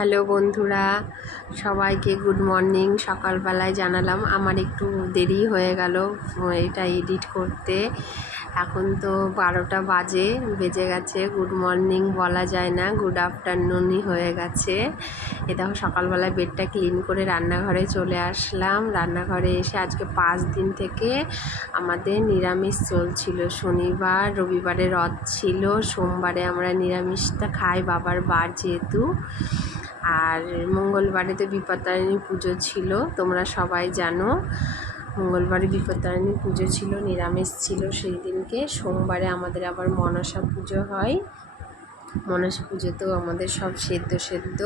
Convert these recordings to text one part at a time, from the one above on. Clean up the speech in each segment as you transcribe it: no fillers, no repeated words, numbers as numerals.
Hello বন্ধুরা, সবাইকে good morning. সকালবেলায় জানালাম, আমার একটু দেরি হয়ে গেল এটা এডিট করতে। এখন তো 12টা বেজে গেছে। গুড মর্নিং বলা যায় না, গুড আফটারনুনই হয়ে গেছে। এ দেখো সকালবেলায় বেডটা ক্লিন করে রান্নাঘরে চলে আসলাম। রান্নাঘরে এসে আজকে 5 দিন থেকে আমাদের নিরামিষ চলছিল। শনিবার রবিবারে রথ ছিল, সোমবারে আমরা নিরামিষটা খাই বাবার বার যেহেতু। আর মঙ্গলবারে তো বিপত্তারিণী পুজো ছিল, তোমরা সবাই জানো। মঙ্গলবারে বিপত্তারিণী পুজো ছিল, নিরামিষ ছিল সেই দিনকে। সোমবারে আমাদের আবার মনসা পুজো হয়। মনসা পুজোতেও আমাদের সব সেদ্ধ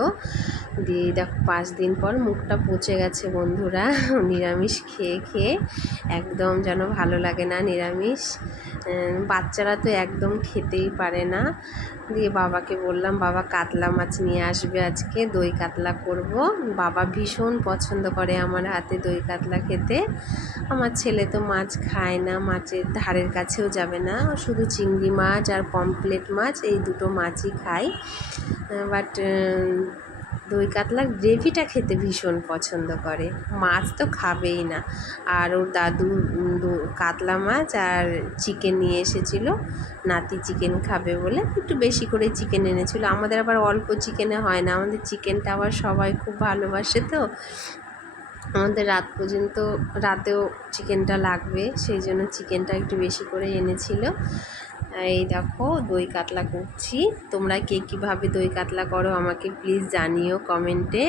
দিয়ে দেখো 5 দিন পর মুখটা পচে গেছে বন্ধুরা, নিরামিষ খেয়ে খেয়ে একদম যেন ভালো লাগে না নিরামিষ। বাচ্চারা তো একদম খেতেই পারে না। দিয়ে বাবাকে বললাম, বাবা কাতলা মাছ নিয়ে আসবে আজকে, দই কাতলা করব। বাবা ভীষণ পছন্দ করে আমার হাতে দই কাতলা খেতে। আমার ছেলে তো মাছ খায় না, মাছের ধারের কাছেও যাবে না, শুধু চিংড়ি মাছ আর পমফ্রেট মাছ এই দুটো মাছই খায়। বাট দই কাতলার গ্রেভিটা খেতে ভীষণ পছন্দ করে, মাছ তো খাবেই না। আর ওর দাদু কাতলা মাছ আর চিকেন নিয়ে এসেছিল, নাতি চিকেন খাবে বলে একটু বেশি করে চিকেন এনেছিল। আমাদের আবার অল্প চিকেনে হয় না, আমাদের চিকেনটা আবার সবাই খুব ভালোবাসে, তো আমাদের রাতেও চিকেনটা লাগবে, সেই জন্য চিকেনটা একটু বেশি করে এনেছিল। এই দেখো দই কাতলা করছি। তোমরা কে কীভাবে দই কাতলা করো আমাকে প্লিজ জানিও কমেন্টে।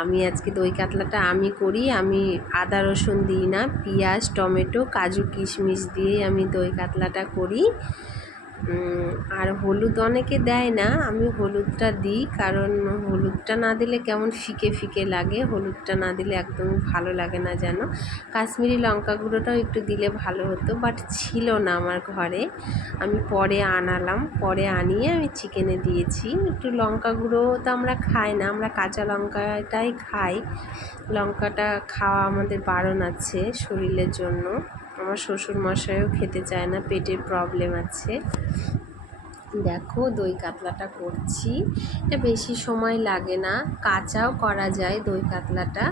আমি আজকে দই কাতলাটা আমি করি, আমি আদা রসুন দিই না, পেঁয়াজ টমেটো কাজু কিশমিশ দিয়েই আমি দই কাতলাটা করি। আর হলুদ অনেকে দেয় না, আমি হলুদটা দিই, কারণ হলুদটা না দিলে কেমন ফিকে ফিকে লাগে, হলুদটা না দিলে একদমই ভালো লাগে না যেন। কাশ্মীরি লঙ্কা গুঁড়োটাও একটু দিলে ভালো হতো, বাট ছিল না আমার ঘরে, আমি পরে আনালাম, পরে আনিয়ে আমি চিকেনে দিয়েছি। একটু লঙ্কা গুঁড়ো তো আমরা খাই না, আমরা কাঁচা লঙ্কাটাই খাই। লঙ্কাটা খাওয়া আমাদের বারণ আছে শরীরের জন্য। আমার শ্বশুর মশাইও খেতে চায় না, পেটের প্রবলেম আছে। দেখো দই কাতলাটা করছি, এটা বেশি সময় লাগে না, কাঁচাও করা যায় দই কাতলাটা।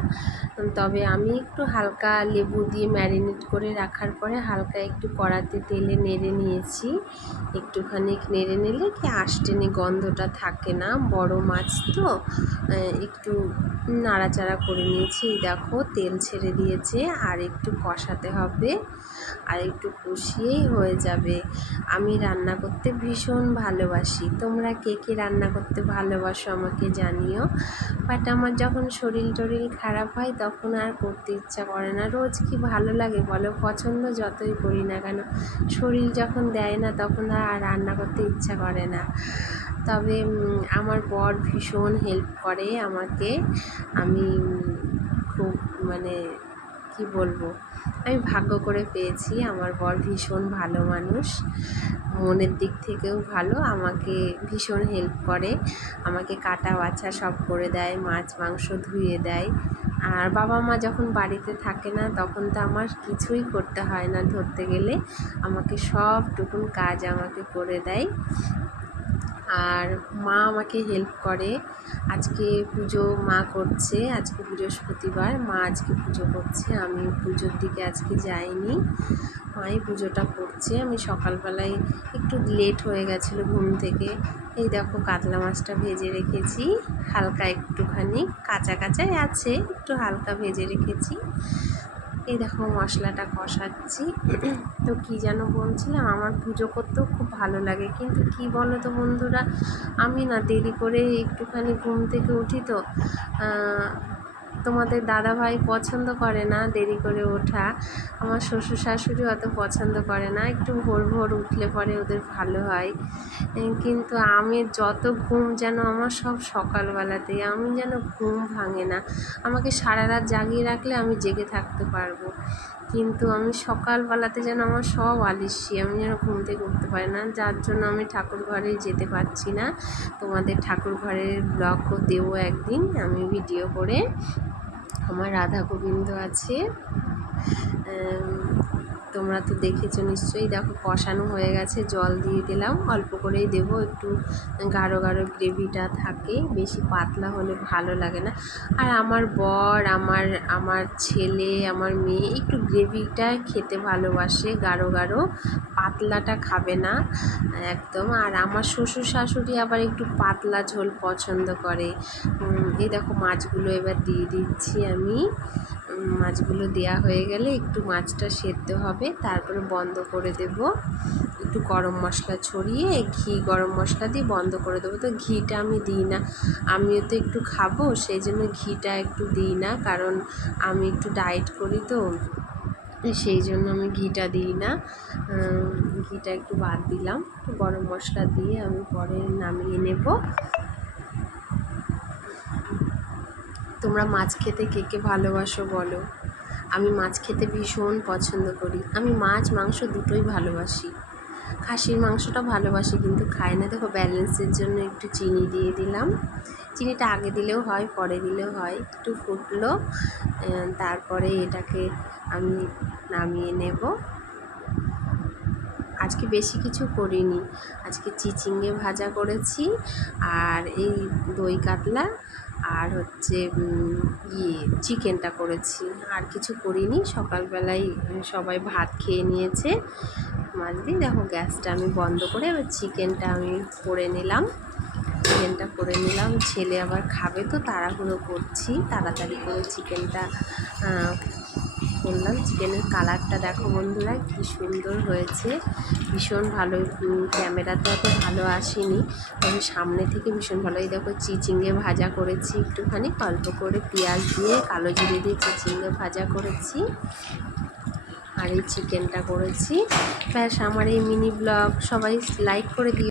তবে আমি একটু হালকা লেবু দিয়ে ম্যারিনেট করে রাখার পরে হালকা একটু কড়াতে তেলে নেড়ে নিয়েছি। একটুখানি নেড়ে নিলে কি আঁশটেনে গন্ধটা থাকে না, বড় মাছ তো একটু নাড়াচাড়া করে নিয়েছি। দেখো তেল ছেড়ে দিয়েছে, আর একটু কষাতে হবে, আর একটু কষিয়েই হয়ে যাবে। আমি রান্না করতে ভীষণ ভালোবাসি, তোমরা কে কে রান্না করতে ভালোবাসো আমাকে জানিও। বাট আমার যখন শরীর টরিল খারাপ হয় তখন আর করতে ইচ্ছা করে না। রোজ কি ভালো লাগে বলো, পছন্দ যতই করি না কেন, শরীর যখন দেয় না তখন আর রান্না করতে ইচ্ছা করে না। তবে আমার বর ভীষণ হেল্প করে আমাকে। আমি খুব কি বলবো, আমি ভাগ্য করে পেয়েছি, আমার বর ভীষণ ভালো মানুষ, মনের দিক থেকেও ভালো, আমাকে ভীষণ হেল্প করে, আমাকে কাটা বাছা সব করে দেয়, মাছ মাংস ধুয়ে দেয়। আর বাবা মা যখন বাড়িতে থাকে না তখন তো আমার কিছুই করতে হয় না, ধরতে গেলে আমাকে সবটুকুন কাজ আমাকে করে দেয়। আর মা আমাকে হেল্প করে। আজকে পুজো মা করছে, আজকে বৃহস্পতিবার, মা আজকে পুজো করছে, আমি পুজোর দিকে আজকে যাইনি, মাই পুজোটা করছে। আমি সকালবেলায় একটু লেট হয়ে গেছিলো ঘুম থেকে। এই দেখো কাতলা মাছটা ভেজে রেখেছি, হালকা একটুখানি কাঁচা কাঁচাই আছে, একটু হালকা ভেজে রেখেছি। এই দেখো মশলাটা কষাচ্ছি। তো কী যেন বলছিলাম, আমার পুজো করতেও খুব ভালো লাগে, কিন্তু কি বলো তো বন্ধুরা, আমি না দেরি করে একটুখানি ঘুম থেকে উঠি, তো তোমাদের দাদাভাই পছন্দ করে না দেরি করে ওঠা, আমার শ্বশুর শাশুড়ি অত পছন্দ করে না, একটু ভোর ভোর উঠলে পরে ওদের ভালো হয়। কিন্তু আমি যত ঘুম যেন আমার সব সকালবেলাতেই, আমি যেন ঘুম ভাঙে না, আমাকে সারা রাত জাগিয়ে রাখলে আমি জেগে থাকতে পারবো, কিন্তু আমি সকালবেলাতে যেন আমার সব আলিস্যি, আমি যেন ঘুম থেকে উঠতে পারি না, যার জন্য আমি ঠাকুর ঘরে যেতে পারছি না। তোমাদের ঠাকুর ঘরের ব্লগও দেবো একদিন আমি ভিডিও করে। আমার রাধা গোবিন্দ আছে, তোমরা তো দেখেছো নিশ্চয়ই। দেখো কষানো হয়ে গেছে, জল দিয়ে দিলাম, অল্প করেই দেবো, একটু গাঢ় গাঢ় গ্রেভিটা থাকে, বেশি পাতলা হলে ভালো লাগে না। আর আমার বর, আমার ছেলে, আমার মেয়ে একটু গ্রেভিটা খেতে ভালোবাসে, গাঢ় গাঢ়, পাতলাটা খাবে না একদম। আর আমার শ্বশুর শাশুড়ি আবার একটু পাতলা ঝোল পছন্দ করে। এই দেখো মাছগুলো এবার দিয়ে দিচ্ছি আমি। মাছগুলো দেয়া হয়ে গেলে একটু মাছটা সেদ্ধ হবে, তারপরে বন্ধ করে দেব। একটু গরম মশলা ছড়িয়ে, ঘি গরম মশলা দিয়ে বন্ধ করে দেবো। তো ঘিটা আমি দিই না, আমিও তো একটু খাবো, সেই জন্য ঘিটা একটু দিই না, কারণ আমি একটু ডায়েট করি, তো সেই জন্য আমি ঘিটা দিই না। ঘিটা একটু বাদ দিলাম। তো গরম মশলা দিয়ে আমি পরে নামিয়ে নেব। তোমরা মাছ খেতে কে কে ভালোবাসো বলো? আমি মাছ খেতে ভীষণ পছন্দ করি। আমি মাছ মাংস দুটোই ভালোবাসি। খাসির মাংসটা ভালোবাসি কিন্তু খাই না। দেখো ব্যালেন্সের জন্য একটু চিনি দিয়ে দিলাম। চিনিটা আগে দিলেও হয়, পরে দিলেও হয়। একটু ফুটলো, তারপরে এটাকে আমি নামিয়ে নেব। আজকে বেশি কিছু করিনি, আজকে চিচিঙ্গে ভাজা করেছি, আর এই দই কাতলা, আর হচ্ছে চিকেনটা করেছি, আর কিছু করিনি। সকালবেলায় সবাই ভাত খেয়ে নিয়েছে মাছ দিয়ে। দেখো গ্যাসটা আমি বন্ধ করে এবার চিকেনটা আমি করে নিলাম। ছেলে আবার খাবে, তো তাড়াহুড়ো করছি, তাড়াতাড়ি করে চিকেনটা করলাম। চিকেনের কালারটা দেখো বন্ধুরা কি সুন্দর হয়েছে, ভীষণ ভালো। ক্যামেরাতে অত ভালো আসেনি, তবে সামনে থেকে ভীষণ ভালো। এই দেখো চিচিঙ্গে ভাজা করেছি একটুখানি, অল্প করে পেঁয়াজ দিয়ে, কালো জিরে দিয়ে চিচিঙ্গে ভাজা করেছি, আর এই চিকেনটা করেছি। ব্যাস, আমার এই মিনি ব্লগ সবাই লাইক করে দিও।